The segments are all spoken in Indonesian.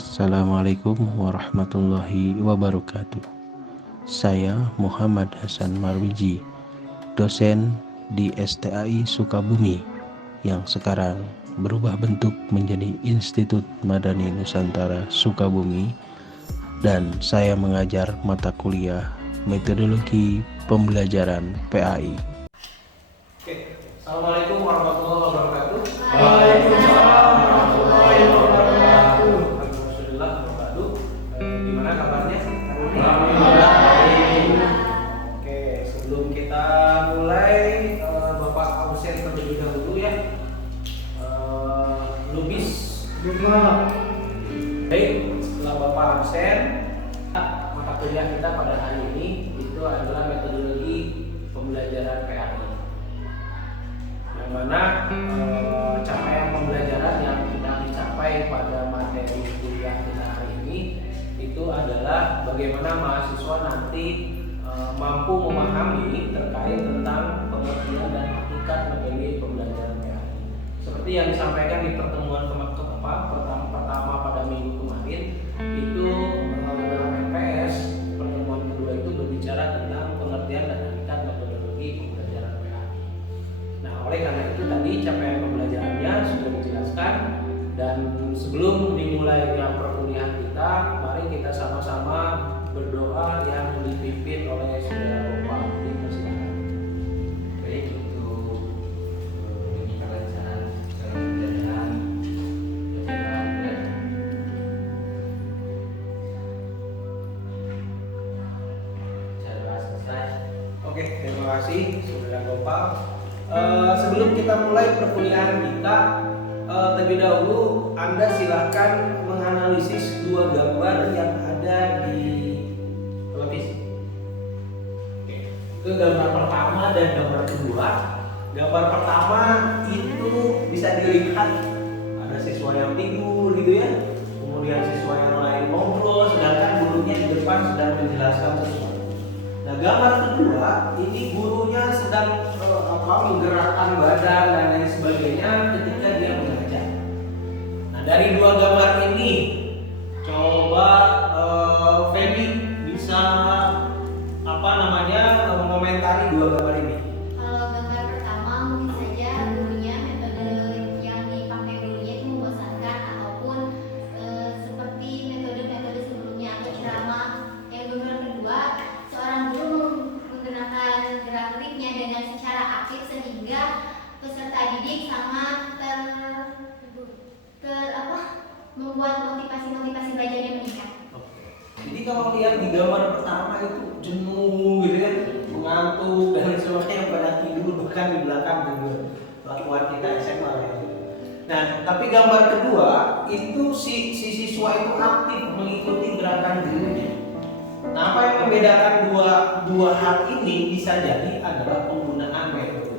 Assalamualaikum warahmatullahi wabarakatuh. Saya Muhammad Hasan Marwiji, dosen di STAI Sukabumi yang sekarang berubah bentuk menjadi Institut Madani Nusantara Sukabumi, dan saya mengajar mata kuliah Metodologi Pembelajaran PAI. Oke, Assalamualaikum warahmatullahi wabarakatuh. Waalaikumsalam warahmatullahi wabarakatuh. Alhamdulillah wabarakatuh. Gimana kabarnya? Alhamdulillah. Oke, sebelum kita mulai, Bapak absen terlebih dahulu ya. Lubis. Baik, setelah Bapak absen, mata kuliah kita pada hari ini itu adalah metodologi pembelajaran PAI. Yang mana capaian pembelajaran yang sedang dicapai pada materi kuliah kita hari ini itu adalah bagaimana mahasiswa nanti mampu memahami terkait tentang pengertian dan hakikat materi pembelajaran PAI. Seperti yang disampaikan di pertemuan pertama pada minggu kemarin, itu dalam MPS pertemuan kedua itu berbicara tentang pengertian dan hakikat metodologi pembelajaran PAI. Nah, oleh karena itu tadi capaian pembelajarannya sudah dijelaskan, dan sebelum dimulainya perkuliahan kita, mari kita sama-sama berdoa yang dipimpin oleh Saudara Bapak. Dipersilakan. Baik, untuk demi kelancaran pembelajaran secara selesai. Oke, terima kasih Saudara Gopal. Sebelum kita mulai perkuliahan kita, terlebih dahulu Anda silakan menganalisis dua gambar yang ada di televisi. Oke, itu gambar pertama dan gambar kedua. Gambar pertama itu bisa dilihat ada siswa yang tidur gitu ya, kemudian siswa yang lain ngobrol, sedangkan gurunya di depan sedang menjelaskan sesuatu. Nah, gambar kedua ini gurunya sedang menggerakkan badan dan lain sebagainya ketika dia mengajar. Nah, dari dua gambar ini coba Feby bisa mengomentari dua gambar ini. Kalau gambar pertama mungkin saja gurunya metode yang dipakai gurunya itu membosankan ataupun seperti metode-metode sebelumnya atau ceramah. Yang gambar kedua, seorang guru menggunakan gerak-geriknya dengan secara aktif sehingga peserta didik sangat membuat motivasi belajarnya meningkat. Jadi kalau lihat di gambar pertama itu jenuh gitu kan, mengantuk dan sebagainya, pada tidur bahkan di belakang gitu. Lakukan kita SMA ya. Nah, tapi gambar kedua itu si siswa itu aktif mengikuti gerakan gurunya. Nah, apa yang membedakan dua hal ini bisa jadi adalah penggunaan metode.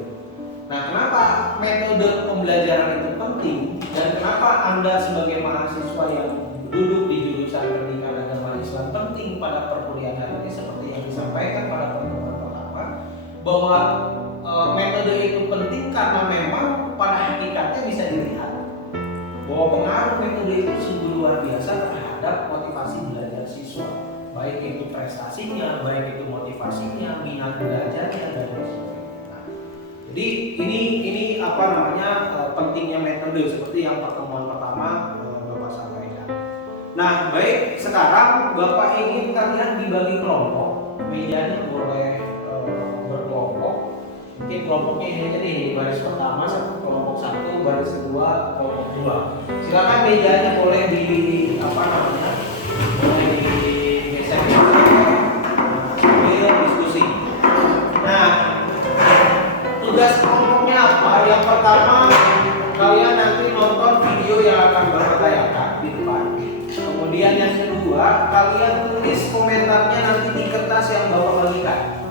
Nah, kenapa metode pembelajaran itu penting dan kenapa Anda sebagai mahasiswa yang duduk di jurusan pendidikan agama Islam penting pada perkuliahan hari ini, seperti yang disampaikan pada pertemuan pertama, bahwa metode itu penting karena memang pada hakikatnya bisa dilihat bahwa pengaruh metode itu sungguh luar biasa terhadap motivasi belajar siswa, baik itu prestasinya, baik itu motivasinya, minat belajarnya dan lain sebagainya. Jadi ini pentingnya metode seperti yang pertemuan pertama Bapak sampaikan. Nah, baik, sekarang Bapak ingin kalian dibagi kelompok, mejanya boleh berkelompok. Mungkin kelompoknya ini aja nih, baris pertama kelompok 1, baris kedua kelompok 2. Silakan mejanya boleh boleh digeser sambil diskusi. Nah, tugas kelompoknya apa? Yang pertama, kalian nanti nonton video yang akan Bapak tayangkan di depan. Kemudian yang kedua, kalian tulis komentarnya nanti di kertas yang Bapak bagikan.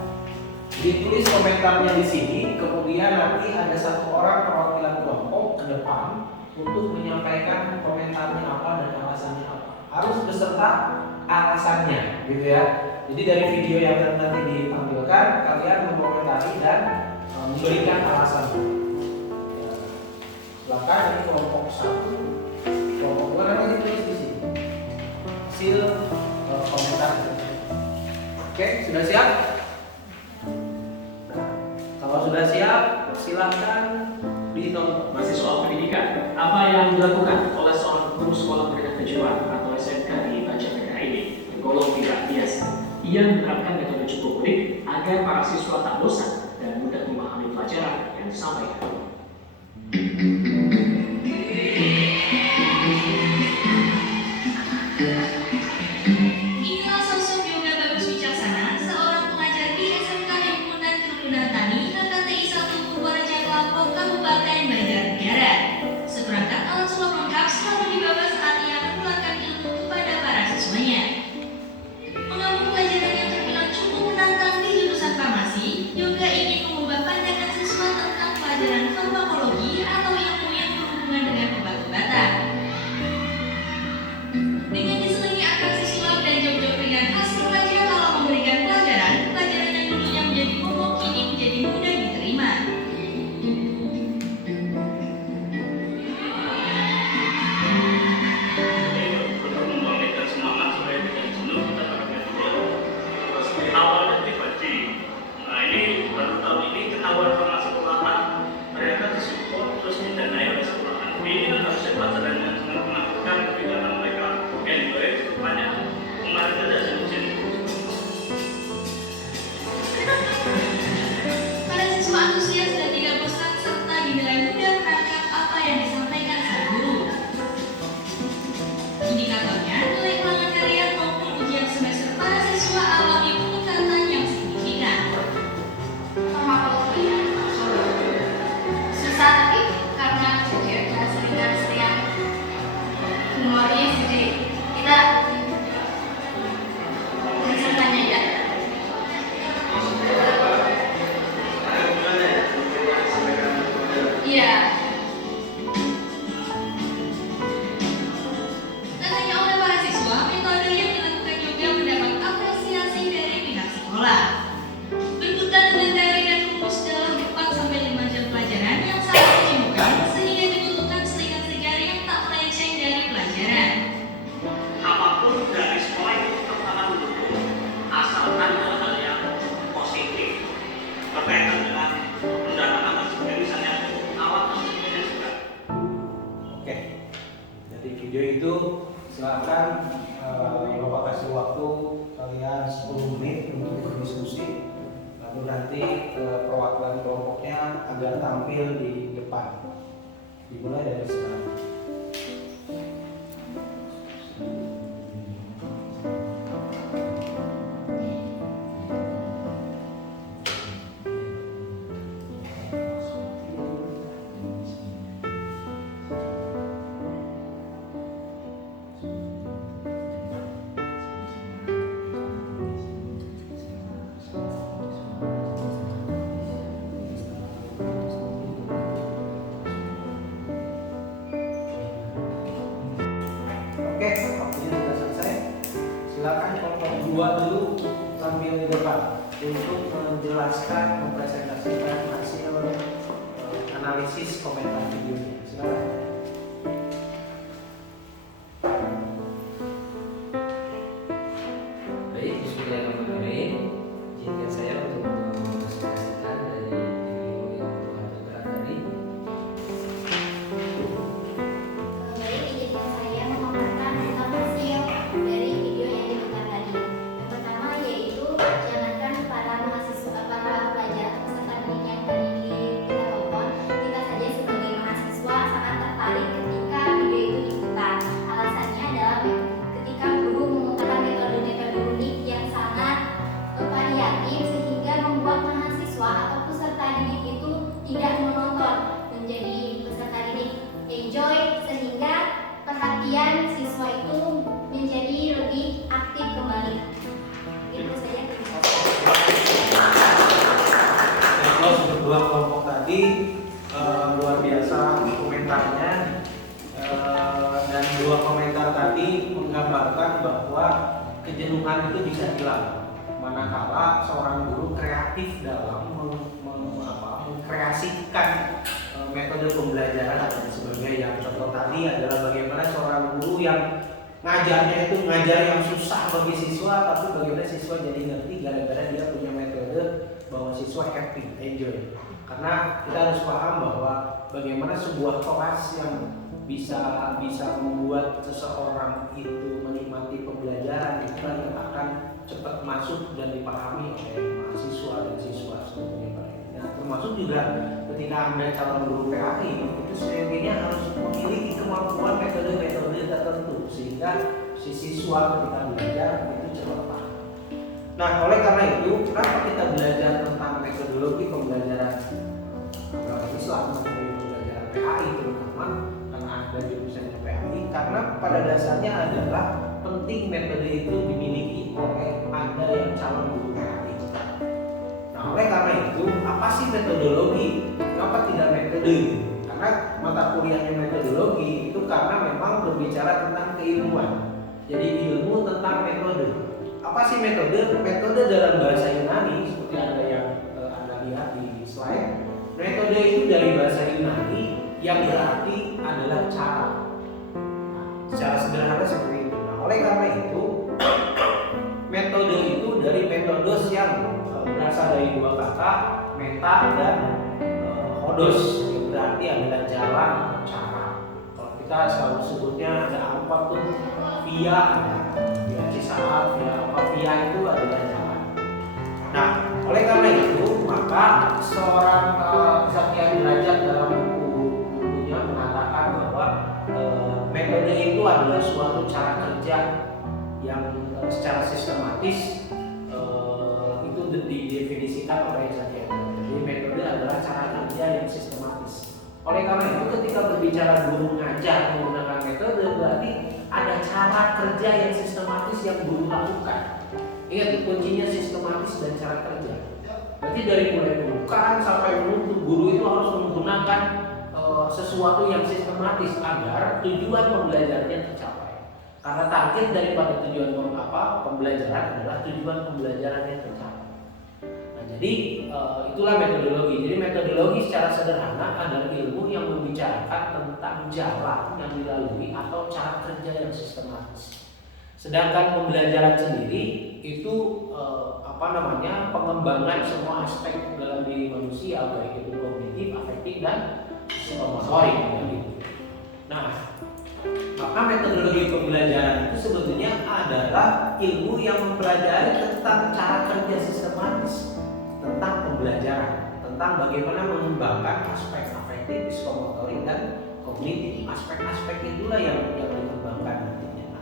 Ditulis komentarnya di sini, kemudian nanti ada satu orang perwakilan kelompok ke depan untuk menyampaikan komentarnya apa dan alasannya apa. Harus beserta alasannya, gitu ya. Jadi dari video yang nanti ditampilkan, kalian mengomentari dan memberikan alasan. Silakan, ini kelompok 1, kelompok 2 nanti ditulis di sini. hasil komentar. Oke, sudah siap? Kalau sudah siap, silakan ditonton. Masih soal pendidikan, apa yang dilakukan oleh seorang guru sekolah menengah kejuruan atau SMK di Banjar Negara ini tergolong tidak biasa. Ia menerapkan metode cukup unik agar para siswa tak bosan dan mudah memahami pelajaran yang disampaikan. Inilah sosok Yoga Bagus Wicaksana, seorang pengajar di SMK Himpunan Kerukunan Tani HKTI 1 Purworejo Lampung, Kabupaten Banjarnegara. Seperangkat alat sulap lengkap selalu dibawa saat ia menularkan ilmu kepada para siswanya. Mengambil pelajaran yang terbilang cukup menantang di jurusan farmasi, Yoga ingin mengubah pandangan siswa tentang pelajaran farmakologi atau ilmu yang berhubungan dengan obat-obatan. Dengan diselingi atraksi sulap dan job-job ringan khas remaja kalau memberikan pelajaran yang dulunya menjadi momok kini menjadi mudah diterima. Untuk membangkitkan semangat supaya tidak jenuh kita pakai video. Awalnya pribadi. Nah ini baru tahun ini ketahuan sama sekolahan, mereka disupport terus didanai oleh sekolahan. Ini kan harusnya pelajaran yang sangat menakutkan, tapi karena mereka enjoy, rupanya kemarin saja jenuh-jenuh. Para siswa antusias dan tidak bosan serta dinilai mudah menangkap apa yang disampaikan sang guru. Indikatornya, nilai ulangan harian maupun ujian semester para siswa alami peningkatan yang signifikan. Farmakologi susah, tapi karena ya sering humornya jadi kita bisa tanya ya. Iya. Tak hanya oleh para siswa, metode yang dilakukan juga mendapat apresiasi dari pihak sekolah. Berkutat dengan teori dan rumus dalam 4-5 jam pelajaran yang sangat menyibukkan, sehingga dibutuhkan selingan segar yang tak melenceng dari pelajaran. Apapun dari sekolah itu tetap akan mendukung, asalkan hal-hal yang positif berkaitan dengan pendanaan dan sebagainya, misalnya awal dan sebagainya juga. Oke, jadi video itu silakan Bapak kasih waktu kalian 10 menit untuk berdiskusi, lalu nanti perwakilan kelompoknya agar tampil di depan. Dimulai dari sekarang. Oke, waktunya sudah selesai. Silakan kelompok 2 dulu tampil di depan untuk menjelaskan, mempresentasikan hasil analisis komentar videonya. Silakan. Baik, bismillahirrahmanirrahim. Izinkan saya untuk mempresentasikan dari video yang telah bergerak tadi. Baik, izinkan saya memaparkan tentang hasil dari video yang diputar tadi. Yang pertama yaitu jangankan para mahasiswa, para pelajar atau peserta didik yang tadi kita tonton, kita saja sebagai mahasiswa sangat tertarik ketika video itu diputar. Alasannya adalah ketika guru menggunakan metode-metode unik yang sangat variatif sehingga membuat mahasiswa atau peserta didik itu tidak menonton, menjadi peserta didik enjoy sehingga perhatian siswa itu menjadi lebih aktif kembali. Itu saja. Kalau kedua kelompok tadi luar biasa komentarnya, dan dua komentar tadi menggambarkan bahwa kejenuhan itu bisa hilang manakala seorang guru kreatif dalam mengkreasikan metode pembelajaran dan sebagainya. Yang contoh tadi adalah bagaimana seorang guru yang ngajarnya itu ngajar yang susah bagi siswa, tapi bagaimana siswa jadi ngerti gara-gara dia punya metode bahwa siswa happy, enjoy. Karena kita harus paham bahwa bagaimana sebuah kelas yang bisa membuat seseorang itu menikmati pembelajaran itu yang akan cepat masuk dan dipahami oleh mahasiswa dan siswa sebenarnya. Nah, termasuk juga ketika Anda calon guru PAI itu sebenarnya harus memiliki kemampuan metode-metode tertentu sehingga si siswa ketika belajar itu cepat paham. Nah, oleh karena itu, kenapa kita belajar tentang metodologi pembelajaran agama Islam atau pembelajaran PAI terutama karena ada jurusannya PAI, karena pada dasarnya adalah penting metode itu dimiliki oleh Anda yang calon guru PAI. Nah, oleh karena itu, apa sih metodologi? Kenapa tidak metode? Karena mata kuliahnya metodologi itu karena memang berbicara tentang keilmuan. Jadi ilmu tentang metode. Apa sih metode? Metode dalam bahasa Yunani seperti Anda lihat di slide. Metode itu dari bahasa Yunani yang berarti adalah cara. Nah, secara sederhana seperti itu. Nah, oleh karena itu, metode itu dari metodos yang berasal dari dua kata, meta dan hodos, yang berarti adalah jalan atau cara. Kalau kita selalu sebutnya ada apa tuh via Cisaat, via itu adalah jalan. Nah, oleh karena itu maka seorang Zakia Derajat dalam bukunya mengatakan bahwa metode itu adalah suatu cara kerja yang secara sistematis itu didefinisikan oleh Zakia. Jadi metode adalah cara kerja yang sistematis. Oleh karena itu ketika berbicara guru ngajar menggunakan metode berarti ada cara kerja yang sistematis yang guru lakukan. Ingat, kuncinya sistematis dan cara kerja. Berarti dari mulai pembukaan sampai menutup, guru itu harus menggunakan sesuatu yang sistematis agar tujuan pembelajarannya tercapai. Karena target daripada tujuan pembelajaran adalah tujuan pembelajaran yang tercapai. Nah, jadi itulah metodologi. Jadi metodologi secara sederhana adalah ilmu yang membicarakan tentang jalan yang dilalui atau cara kerja yang sistematis. Sedangkan pembelajaran sendiri itu pengembangan semua aspek dalam diri manusia, baik itu kognitif, afektif dan psikomotorik. Nah, maka metodologi pembelajaran itu sebetulnya adalah ilmu yang mempelajari tentang cara kerja sistematis, tentang pembelajaran, tentang bagaimana mengembangkan aspek afektif, psikomotorik dan kognitif. Aspek-aspek itulah yang dikembangkan nantinya.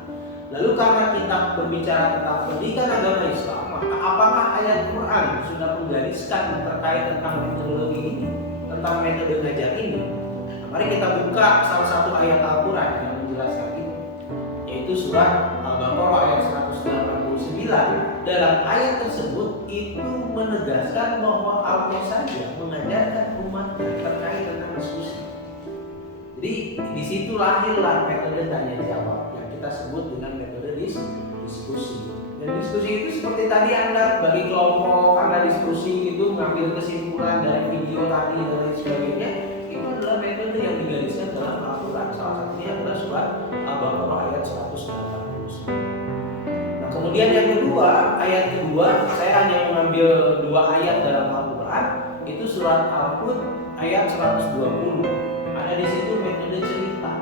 Lalu karena kita berbicara tentang pendidikan agama Islam, maka apakah ayat Quran sudah menggariskan terkait tentang metodologi ini, tentang metode ngajar ini? Nah, mari kita buka salah satu ayat Al-Quran yang menjelaskan ini, yaitu surat Al-Baqarah ayat 189. Dalam ayat tersebut itu menegaskan bahwa Allah saja mengajarkan umatnya terkait tentang diskusi. Jadi di situ lahirlah metode tanya jawab yang kita sebut dengan metode diskusi. Dan diskusi itu seperti tadi Anda bagi kelompok, Anda diskusi itu mengambil kesimpulan dari video tadi dan lain sebagainya. Itu adalah metode yang digariskan dalam Al-Quran. Salah satunya adalah surat Al-Baqarah ayat 189. Nah, kemudian yang kedua, ayat kedua, saya hanya mengambil dua ayat dalam Al-Quran. Itu surat Al-Hud ayat 120. Ada di situ metode cerita.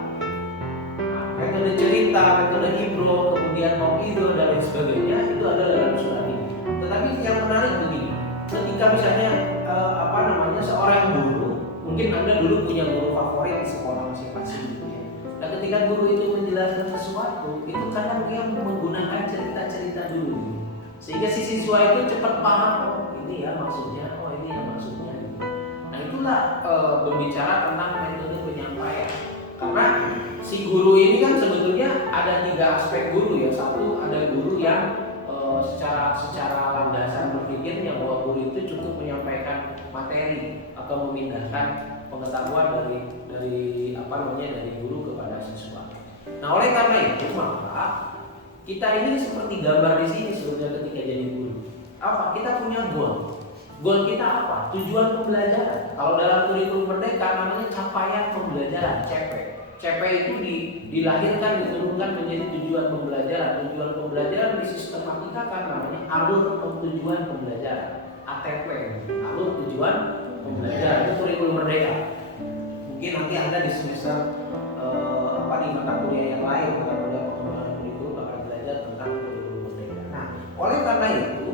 Nah, metode cerita, metode ibro, kemudian mau'idhah dan lain sebagainya itu ada dalam surat ini. Tetapi yang menarik begini, ketika misalnya seorang guru, mungkin Anda dulu punya guru favorit di sekolah masing-masing. Nah, ketika guru itu menjelaskan sesuatu, itu kadang dia menggunakan cerita-cerita dulu, sehingga si siswa itu cepat paham, oh ini ya maksudnya, oh ini ya maksudnya. Nah, itulah berbicara tentang metode penyampaian. Karena si guru ini kan sebetulnya ada tiga aspek guru ya. Satu, ada guru yang secara landasan berpikirnya bahwa guru itu cukup menyampaikan materi atau memindahkan pengetahuan dari guru kepada siswa. Nah, oleh karena itu maka kita ini seperti gambar di sini sebetulnya ketika jadi guru. Apa? Kita punya goal. Goal kita apa? Tujuan pembelajaran. Kalau dalam kurikulum merdeka namanya capaian pembelajaran (CP). CP itu dilahirkan, diturunkan menjadi tujuan pembelajaran. Tujuan pembelajaran disistematikan namanya alur tujuan pembelajaran, ATP, alur tujuan pembelajaran. Itu kurikulum merdeka. Mungkin nanti Anda di semester di mata kuliah yang lain, mata kuliah pengembangan kurikulum akan belajar tentang kurikulum merdeka. Nah, oleh karena itu,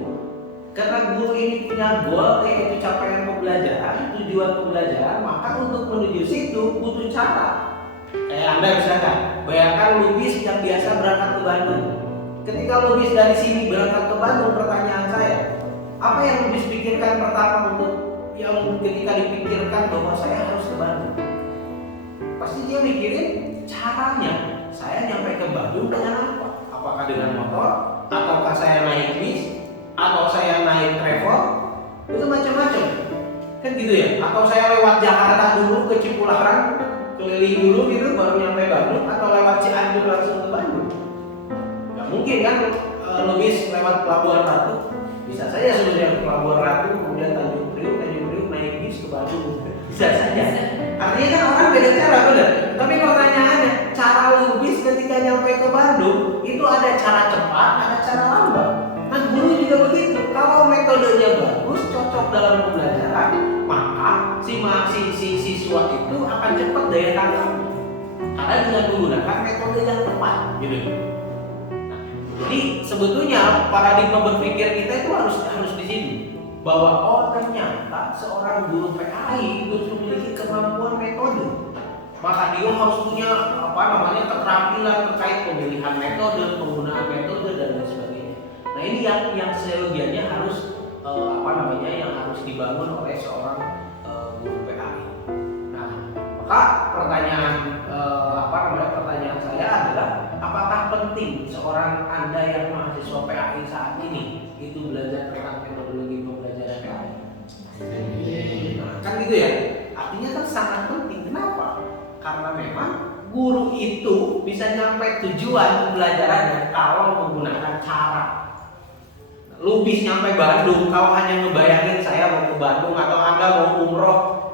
karena guru ini punya goal yaitu capaian pembelajaran, tujuan pembelajaran, maka untuk menuju situ butuh cara. Kayak Anda misalkan, bayangkan lubis yang biasa berangkat ke Bandung. Ketika lubis dari sini berangkat ke Bandung, pertanyaan saya, apa yang lubis pikirkan pertama untuk yang ketika dipikirkan bahwa saya harus ke Bandung? Pasti dia mikirin caranya. Saya nyampe ke Bandung dengan apa? Apakah dengan motor? Ataukah saya naik bis? Atau saya naik travel? Itu macam-macam. Kan gitu ya? Atau saya lewat Jakarta dulu ke Cipularang, keliling dulu gitu baru nyampe Bandung, atau lewat Cianjur langsung ke Bandung? Gak mungkin kan logis lewat Pelabuhan Ratu. Bisa saja sebenarnya ke Pelabuhan Ratu, kemudian Tanjung Priuk naik bis ke Bandung. Bisa saja. Artinya kan orang beda cara, benar. Tapi pertanyaannya, cara logis ketika nyampe ke Bandung itu ada cara cepat, ada cara lambat. Nah guru juga begitu. Kalau metodenya bagus, cocok dalam pembelajaran, maka si siswa itu akan cepat daya tangkapnya. Karena dengan menggunakan metode yang tepat, gitu. Nah, jadi sebetulnya paradigma berpikir kita itu harus di sini. Bahwa oh ternyata seorang guru PAI itu memiliki kemampuan metode. Maka dia harus punya keterampilan terkait pemilihan metode, penggunaan metode dan lain sebagainya. Nah ini yang seyogianya harus yang harus dibangun oleh seorang guru PAI. Nah maka pertanyaan saya adalah apakah penting seorang Anda yang mahasiswa PAI saat ini itu belajar tentang metodologi pembelajaran PAI? Nah, kan gitu ya. Artinya kan sangat penting. Kenapa? Karena memang guru itu bisa nyampe tujuan pembelajarannya kalau menggunakan cara. Lubis nyampe Bandung, kalau hanya ngebayangin saya mau ke Bandung atau Anda mau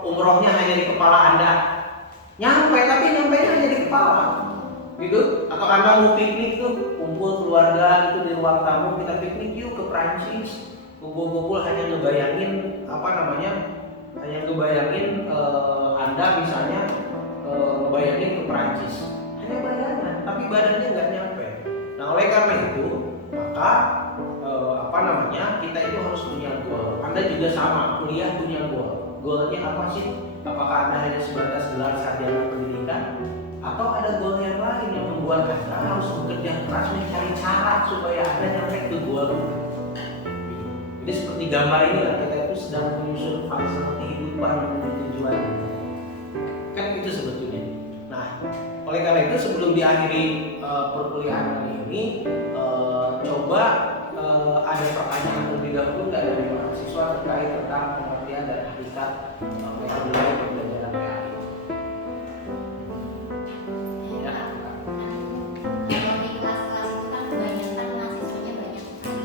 umrohnya hanya di kepala Anda. Nyampe, tapi nyampe hanya di kepala. Gitu? Atau Anda mau piknik tuh, kumpul keluarga gitu di ruang tamu, kita piknik yuk ke Prancis. Kumpul-kumpul hanya ngebayangin Anda misalnya ngebayangin ke Prancis. Hanya bayangan, tapi badannya nggak nyampe. Nah, oleh karena itu, maka kita itu harus punya goal. Anda juga sama, kuliah punya goal. Goalnya apa sih? Apakah Anda hanya sebatas gelar sarjana pendidikan? Atau ada goal yang lain yang membuat Anda harus bekerja keras mencari cara supaya Anda nyampe ke goal? Jadi seperti gambar ini lah, kita itu sedang menyusun fase kehidupan menuju tujuan. Kan itu sebetulnya. Nah, oleh karena itu sebelum diakhiri perkuliahan kali ini, coba ada pertanyaan terlebih dahulu nggak dari mahasiswa terkait tentang pengertian dan hakikat metodologi pembelajaran PAI? Ya, kalau di kelas-kelas itu kan kebanyakan mahasiswanya banyak sekali.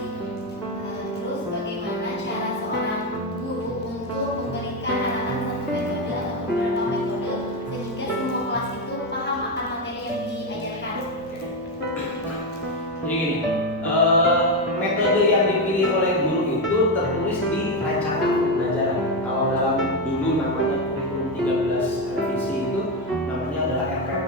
Terus bagaimana cara seorang guru untuk memberikan anak-anak satu metode atau beberapa metode sehingga semua kelas itu paham akan materi yang diajarkan? Jadi gini, metode yang dipilih oleh guru itu tertulis di rancangan pembelajaran. Kalau dalam dulu namanya kurikulum 13 revisi itu namanya adalah RPP.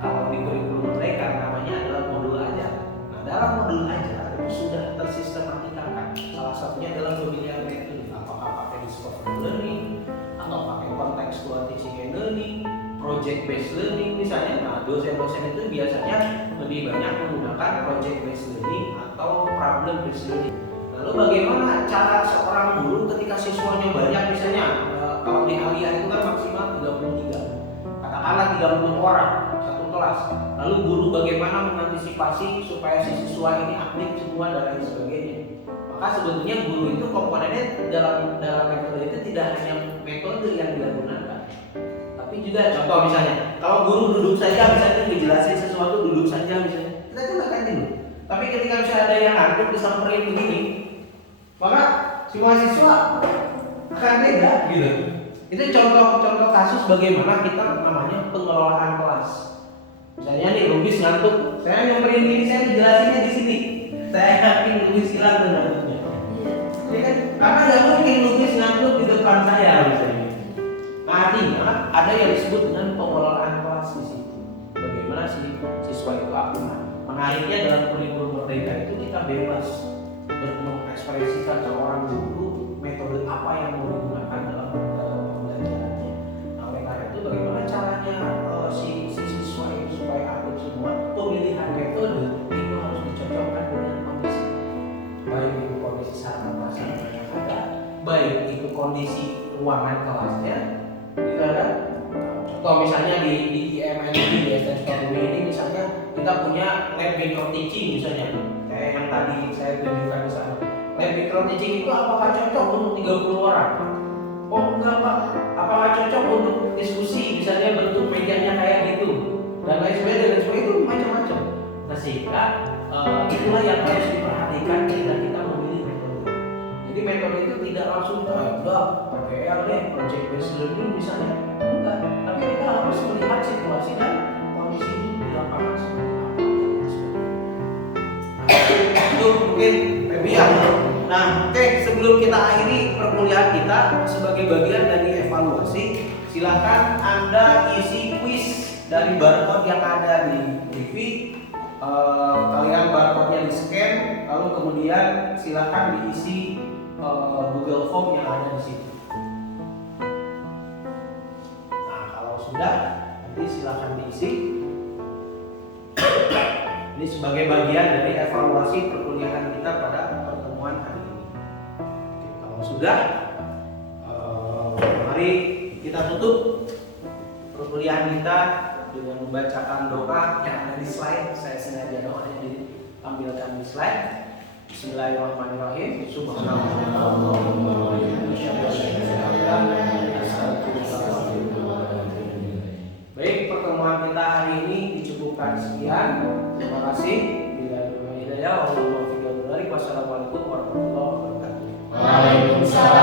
Kalau di kurikulum mereka namanya adalah modul ajar. Nah dalam modul ajar itu sudah tersistematikan. Salah satunya adalah pemilihan metode. Apakah pakai discovery learning atau pakai contextual teaching and learning, project based learning misalnya. Nah dosen-dosen itu biasanya lebih banyak menggunakan project based learning atau problem based learning. Lalu bagaimana cara seorang guru ketika siswanya banyak, misalnya kalau di Alia itu kan maksimal 33, katakanlah 30 orang satu kelas. Lalu guru bagaimana mengantisipasi supaya si siswa ini aktif semua dan lain sebagainya. Maka sebetulnya guru itu komponennya dalam metode itu tidak hanya metode yang dia gunakan, tapi juga contoh misalnya kalau guru duduk saja misalnya ngejelasin sesuatu duduk saja misalnya, kita gunakan dulu. Tapi ketika misalnya ada yang ngantuk disamperin begini, maka si mahasiswa akan beda gitu. Itu contoh kasus bagaimana kita namanya pengelolaan kelas. Misalnya nih Lubis ngantuk, saya nyamperin diri saya jelasinnya di sini. Saya yakin Lubis hilang tuh ngantuknya. Ya kan? Karena nggak mungkin Lubis ngantuk di depan saya misalnya. Nah, artinya ada yang disebut dengan pengelolaan kelas di situ. Bagaimana sih siswa itu aman? Menariknya dalam kurikulum merdeka itu kita bebas mengekspresikan seorang guru metode apa yang mau digunakan dalam pembelajarannya. Nah, oleh karena itu bagaimana caranya si siswa itu supaya aktif semua, pemilihan metode itu harus dicocokkan dengan kondisi, baik itu kondisi sarana prasarana yang ada, baik itu kondisi ruangan kelasnya, gitu kan? Contoh misalnya di IMN ini, di STM ini misalnya kita punya lab micro teaching misalnya, kayak yang tadi saya tunjukkan di sana. Lab micro teaching itu apakah cocok untuk 30 orang? Oh enggak Pak, apakah cocok untuk diskusi misalnya bentuk mejanya kayak gitu dan lain sebagainya itu macam-macam. Nah sehingga itulah yang harus diperhatikan ketika kita memilih metode. Jadi metode itu tidak langsung udah pakai deh project based learning misalnya, enggak. Tapi kita harus melihat situasi dan kondisi di lapangan seperti apa. Itu mungkin lebih ya. Nah, oke, sebelum kita akhiri perkuliahan kita sebagai bagian dari evaluasi, silakan Anda isi kuis dari barcode yang ada di TV. Kalian barcode-nya di scan, lalu kemudian silakan diisi Google Form yang ada di situ. Nah, kalau sudah, nanti silakan diisi. Ini sebagai bagian dari evaluasi perkuliahan kita pada pertemuan hari ini. Oke, kalau sudah, mari kita tutup perkuliahan kita dengan membacakan doa yang ada di slide. Saya sengaja doanya ditampilkan di slide. Bismillahirrahmanirrahim. Subhanallah. Baik, pertemuan kita hari ini dicukupkan sekian. Terima kasih. Wassalamualaikum warahmatullahi wabarakatuh. Waalaikumsalam.